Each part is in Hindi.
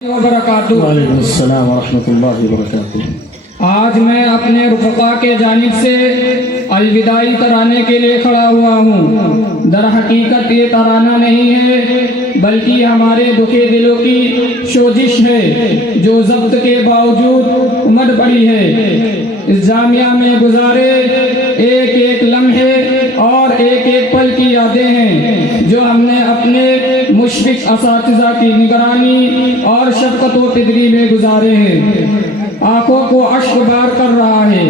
वालेकुम अस्सलाम वरहमतुल्लाहि वबरकातुहू। आज मैं अपने रुफ़क़ा के जानिब से अलविदाई तराने के लिए खड़ा हुआ हूँ। दर हकीकत ये तराना नहीं है बल्कि हमारे दुखे दिलों की शोजिश है जो ज़ब्त के बावजूद उमड़ पड़ी है। इस जामिया में गुजारे एक एक लम्हे और एक एक पल की यादें हैं जो हमने अपने मुशफ़िक़ असातिज़ा की निगरानी और शफ़क़त व क़िदरी में गुजारे हैं। आँखों को अश्क बार कर रहा है।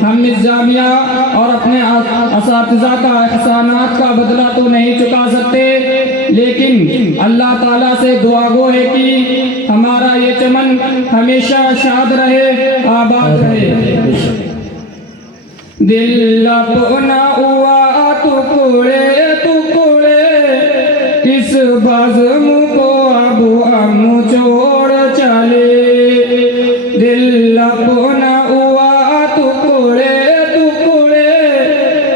हम इस जामिया और अपने असातिज़ा का एहसानात का बदला तो नहीं चुका सकते, लेकिन अल्लाह ताला से दुआ गो है कि हमारा ये चमन हमेशा शाद रहे, आबाद रहे। दिल अपना हुआ टुकड़े टुकड़े, इस बज़्म को अब हम छोड़ चले। दिल अपना हुआ टुकड़े टुकड़े,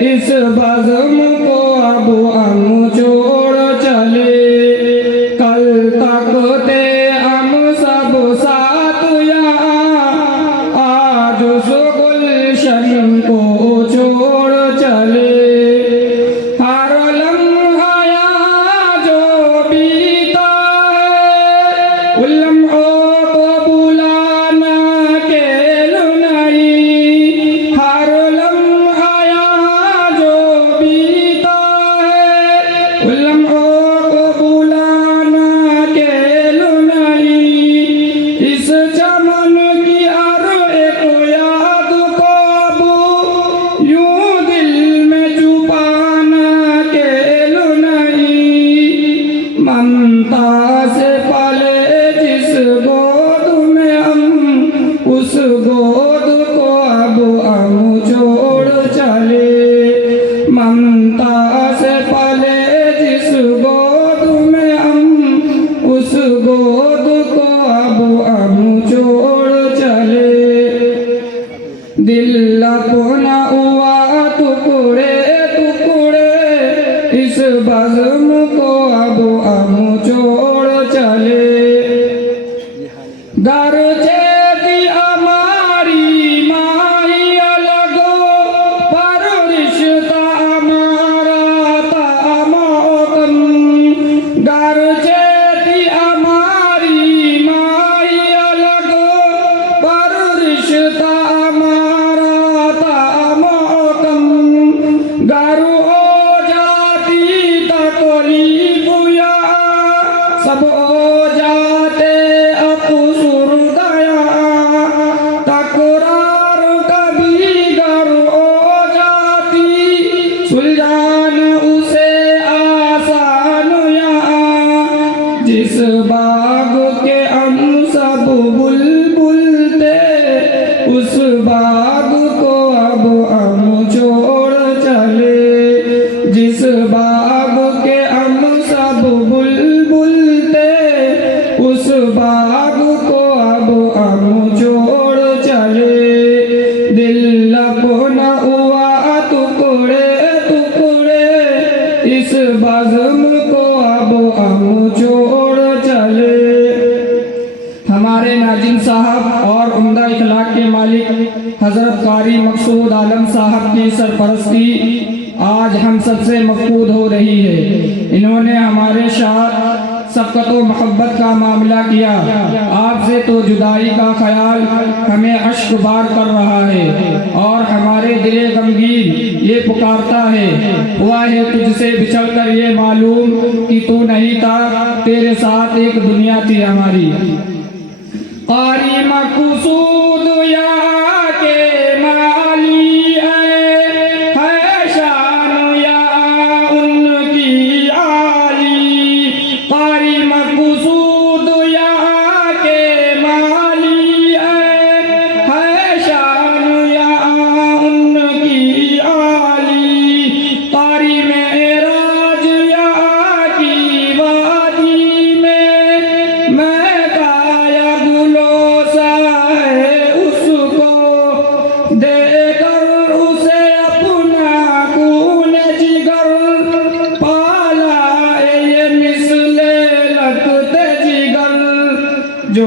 इस बज़्म को अब हम छोड़ चले। कल तक थे हम सब साथ यहाँ, आज उस गुलशन को छोड़ चले। हर लम्हा यहाँ जो बीता है, उन लम्हों को बुलाना खेल नहीं। हर लम्हा यहाँ जो बीता है, उन लम्हों को बुलाना खेल नहीं। इस चमन की हर एक याद को अब यूं दिल में छुपाना खेल नहीं। ममता से पले जिस गोद में हम, उस गोद को अब हम छोड़ चले। ममता से पले जिस गोद में हम, उस गोद को अब हम छोड़ चले। दिल अपना हुआ टुकड़े टुकड़े, इस बज़्म को अब हम छोड़ चले। घर थी हमारी माई अलग, पर रिश्ता हमारा था मोहतम। घर थी हमारी माई अलग, पर रिश्ता हमारा था मोहतम। घर हो जाती तकलीफ यहाँ, सब हो जाते अफसुर्दा। तकरार कभी घर हो जाती, सुलझान उसे आसान यहाँ। जिस बाग के हम सब बुलबुल थे, उस बाग को अब हम छोड़ चले। जिस बाग के हम सब बुलबुल थे, उस बाग को अब हम छोड़ चले। दिल अपना हुआ टुकड़े टुकड़े, इस बज़्म को अब हम छोड़ चले। हमारे नाजिम साहब और उम्दा इखलाक के मालिक हज़रत कारी मकसूद आलम साहब की सरपरस्ती आज हम सबसे मफकूद हो रही है। इन्होंने हमारे साथ शफ़क़त व मोहब्बत का मामला किया। आपसे तो जुदाई का ख्याल हमें अश्क बार कर रहा है और हमारे दिले गमगीन ये पुकारता है, हुआ है तुझसे बिछड़ कर ये मालूम कि तू नहीं था, तेरे साथ एक दुनिया थी हमारी। कारी मकसूद यहाँ के माली है शान यहाँ उनकी आली। कारी मकसूद यहाँ के माली है शान यहाँ उनकी आली। कारी मेराज यहाँ की वादी में मैं काया गुलो सा है उस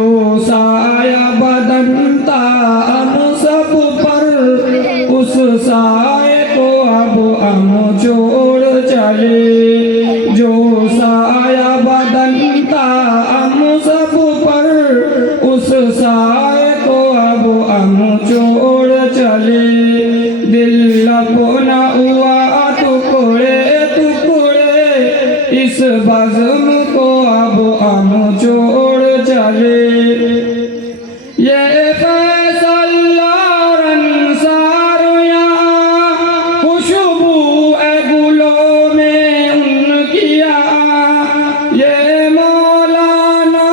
जो साया बदलता हम सब पर, उस साए को अब हम छोड़ चले। जो साया बदलता हम सब पर, उस साए को अब हम छोड़ चले। दिल अपना हुआ टुकड़े टुकड़े, इस बज़्म को अब हम छोड़ चले। ये फैसल और अंसार यहाँ, खुशबू है गुलों में उनकी यहाँ। ये मौलाना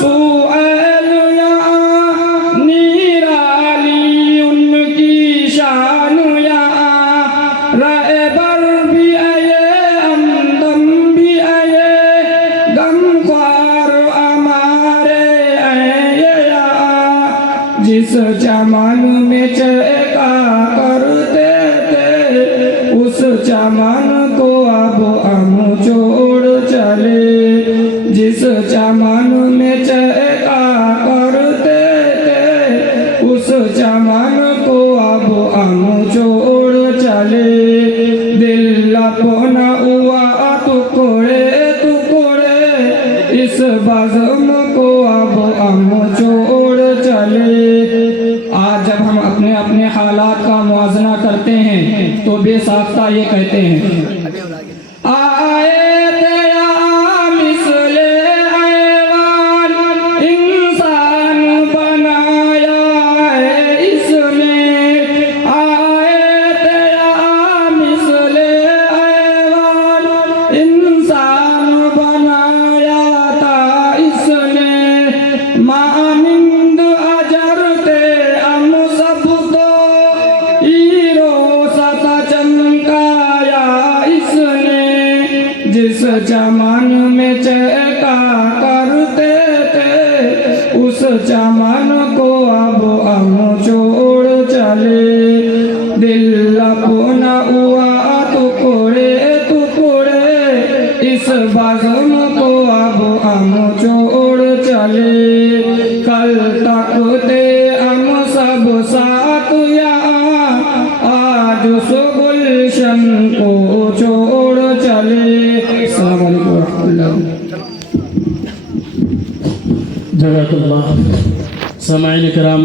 सुहैल यहाँ, निराली उनकी शान यहाँ। रहबर भी आए, हमदम भी आए, गमख्वार हमारे आए यहाँ। जिस चमन में चहका करते थे, उस चमन को अब हम छोड़ चले। जिस चमन में चहका करते थे, उस चमन को अब हम छोड़ चले। दिल अपना हुआ टुकड़े टुकड़े, इस बज़्म को अब हम छोड़ चले। आज जब हम अपने अपने हालात का मुआवजा करते हैं तो बेसाख्ता ये कहते हैं, आए दया मिसले हैवान, इंसान बनाया है इसने। आए दया मिसले हैवान, इंसान बनाया था इसने। मानिंद अजर थे हम सब तो, हीरो सता चमकाया इसने। जिस चमन में चहका करते थे, उस चमन को अब हम छोड़ चले। दिल अपना हुआ टुकड़े टुकड़े, इस बज़्म को अब हम छोड़ चले। कल तक थे हम सब साथ यहाँ, आज उस गुलशन को छोड़ चले। अस्सलाम वालेकुम रहमतुल्लाह। जज़ाकल्लाह। सामाईन किराम,